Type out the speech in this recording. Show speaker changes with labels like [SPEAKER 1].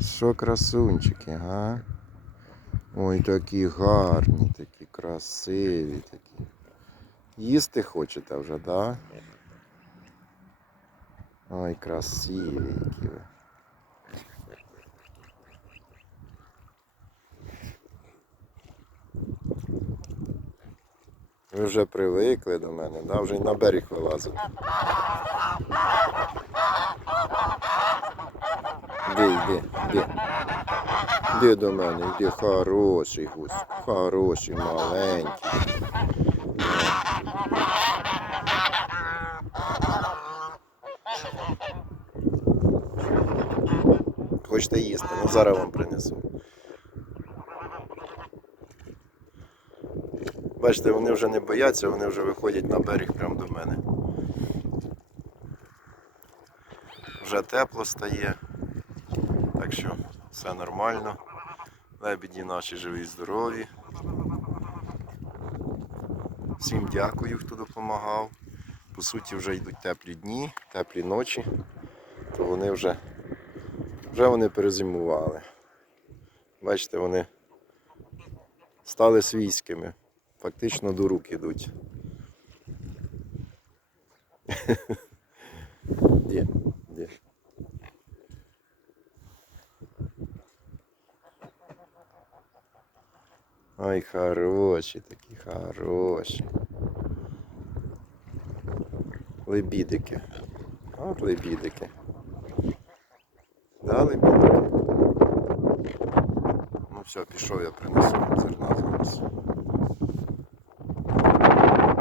[SPEAKER 1] Що красунчики, га? Ой, такі гарні, такі красиві такі. Їсти хочете вже, да? Ой, красиві які ви. Ви вже привикли до мене, да? вже й на берег вилазите. Іди, йди, йди. Іди до мене, йди, хороший гусь, хороший, маленький. Хочете їсти, ну зараз вам принесу. Бачите, вони вже не бояться, вони вже виходять на берег прямо до мене. Вже тепло стає, так що все нормально. Лебеді наші живі і здорові. Всім дякую, хто допомагав. По суті, вже йдуть теплі дні, теплі ночі, то вони вже, вже вони перезимували. Бачите, вони стали свійськими, фактично до рук ідуть. Ой, хороші такі, хороші. Лебідики. От лебідики. Да, лебідики? Ну все, пішов я принесу зерна зараз.